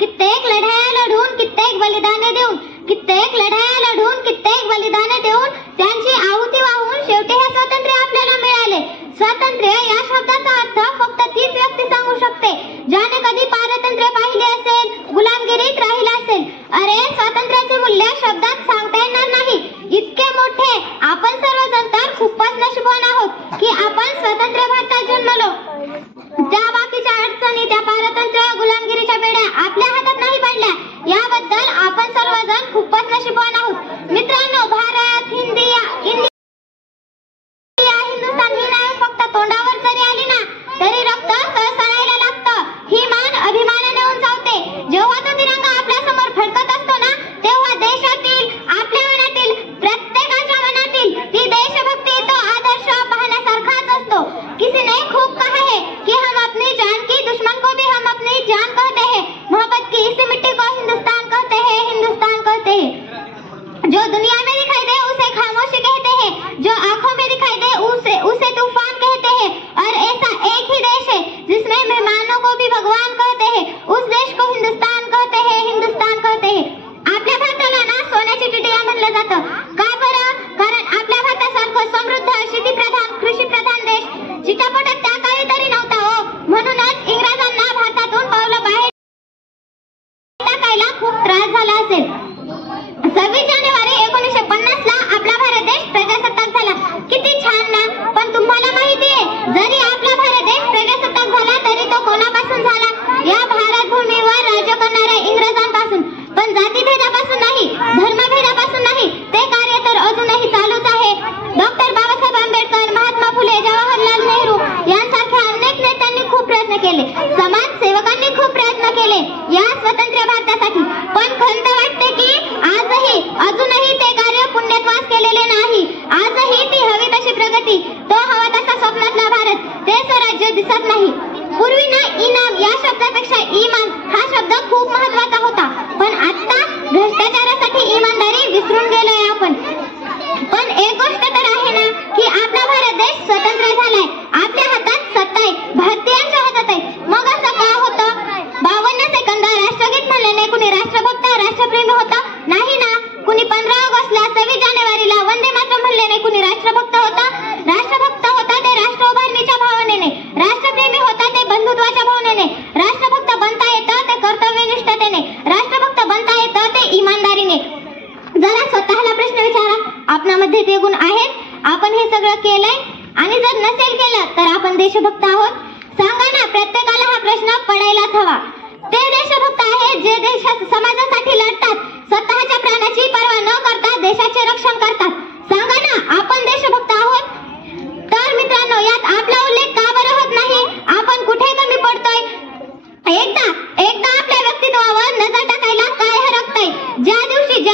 कित्येक लढाया लढून, कित्येक बलिदाने देऊन, कित्येक लढाया लढून, कित्येक बलिदाने देऊन, त्यांची आहुती वाहून शेवटी हे स्वातंत्र्य आपल्याला मिळाले. स्वातंत्र्य या शब्दाचा अर्थ फक्त तीच व्यक्ती सांगू शकते ज्याने कधी पारतंत्र्य पाहिले असेल, गुलामगिरीत राहिला असेल. अरे स्वातंत्र्याचे मूल्य शब्दात सांगता येणार नाही, इतके मोठे. आपण सर्वजण तर खूपच नशीबवान आहोत की आपण स्वतंत्र भारतात जन्मलो. त्या बाकीच्या अडचणी, त्या पारतंत्र्य गुलामगिरीच्या बेड्या आपल्या हातात नाही पडल्या, याबद्दल आपण सर्वजण खूपच नशीबवान आहोत. मित्रांनो, भारत, इंडिया, हिंदुस्थान ही नावे फक्त तोंडावर जरी आली ना तरी रक्त सळसळायला लागतं. ही मान अभिमानाने उंचावते. जेव्हा तो तिरंगा आपल्या समोर फडकत असतो ना, तेव्हा देशातील, आपल्या मनातील, प्रत्येकाच्या मनातील ती देशभक्ती, तो आदर्श पाहण्यासारखाच असतो. किसी ने खूप कहा है कि हम अपनी जान की दुश्मन को भी हम अपनी जान कहते हैं. मोहब्बत की इसी मिट्टी को हिंदुस्तान कहते हैं, हिंदुस्तान कहते हैं. जो दुनिया में दिखाई दे उसे खामोशी कहते हैं, जो आंखों में दिखाई दे उसे तूफान कहते हैं. और ऐसा एक ही देश है जिसमें मेहमानों को भी भगवान कहते हैं. उस देश को हिंदुस्तान कहते हैं, हिंदुस्तान कहते हैं. आपल्या भारताला ना सोन्याची टिटया म्हणलं जातं. का बरं? कारण आपल्या भारतासारखं समृद्ध, शेतीप्रधान, कृषीप्रधान देश चिटापटात त्या काळी तरी नव्हता हो. म्हणूनच इंग्रजांना भारतातून पावलं बाहेर टाकायला खूप त्रास झाला असेल. 26 जानेवारी 1950 ला आपला भारत देश प्रजासत्ताक झाला. किती छान ना. पण तुम्हाला माहिती आहे, जरी आपला भारत देश प्रजासत्ताक झाला तरी तो कोणापासून झाला? या भारत भूमीवर राज्य करणाऱ्या इंग्रजांपासून. पण जातीभेदापासून नाही, धर्मभेदापासून नाही. ते कार्य तर अजूनही चालूच आहे. डॉक्टर बाबासाहेब आंबेडकर, महात्मा फुले, जवाहरलाल नेहरू यांसारख्या अनेक नेत्यांनी खूप प्रयत्न केले. समाजसेवकांनी खूप प्रयत्न केले या स्वतंत्र भारतासाठी. पण खंत वाटते की अजूनही ते कार्य पुण्यत्वास केलेले नाही. आजही ती हवी तशी प्रगती, तो हवा तसा स्वप्नातला भारत, ते स्वराज्य दिसत नाही. पूर्वी ना इनाम या शब्दापेक्षा इमान हा शब्द खूप महत्वाचा होता. पण आता भ्रष्टाचारासाठी इमानदारी विसरून गेलोय आपण. पण एक गोष्ट तर आहे ना की आपला भारत देश स्वतंत्र झालाय. आपल्या हातात सत्ता आहे, भारतीयांच्या हातात आहे. मग असं का होतं? 52 सेकंद राष्ट्रगीत म्हणल्याने कुणी राष्ट्रभक्त, राष्ट्रप्रेमी होता? नाही ना. कुणी 15 ऑगस्टला, 26 जानेवारीला वंदे मातरम म्हणल्याने कुणी राष्ट्रभक्त होता? राष्ट्रभक्त होता ते राष्ट्र उभारणीच्या भावनेने, राष्ट्रप्रेमी होता ते बंधुत्वाच्या भावनेने. राष्ट्रभक्त बनता येतं ते कर्तव्यनिष्ठतेने, राष्ट्रभक्त बनता येतं ते इमानदारीने. जरा स्वतःला प्रश्न विचारा, आपणामध्ये ते गुण आहेत? आपण हे सगळं केलंय? आणि जर नसेल केलं तर आपण देशभक्त आहोत? सांगा ना. प्रत्येकाला हा प्रश्न पडायलाच हवा. ते देशभक्त आहेत जे समाजासाठी लढतात, स्वतःच्या प्राणाची पर्वा न करता देशाचे रक्षण करतात. सांगा ना, आपण देशभक्त आहोत? तर मित्रांनो, यात आपला उल्लेख का बरं होत नाही? आपण कुठे कमी पडतोय? एकदा आपल्या व्यक्तित्वावर नजर टाकायला काय हरकतंय? ज्या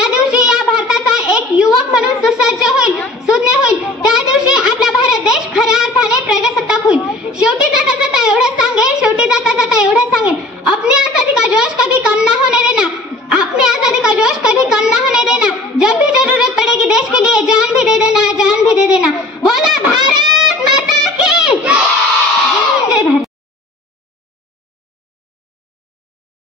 दिवशी या भारताचा एक युवक म्हणून सुसज्ज होईल, सुज्ञ होईल, त्या दिवशी आपला भारत देश खऱ्या अर्थाने प्रजासत्ताक होईल. शेवटी जाता जाता एवढंच सांगेन, अपनी आजादी का जोश कभी कम ना होने देना. अपनी आजादी का जोश कभी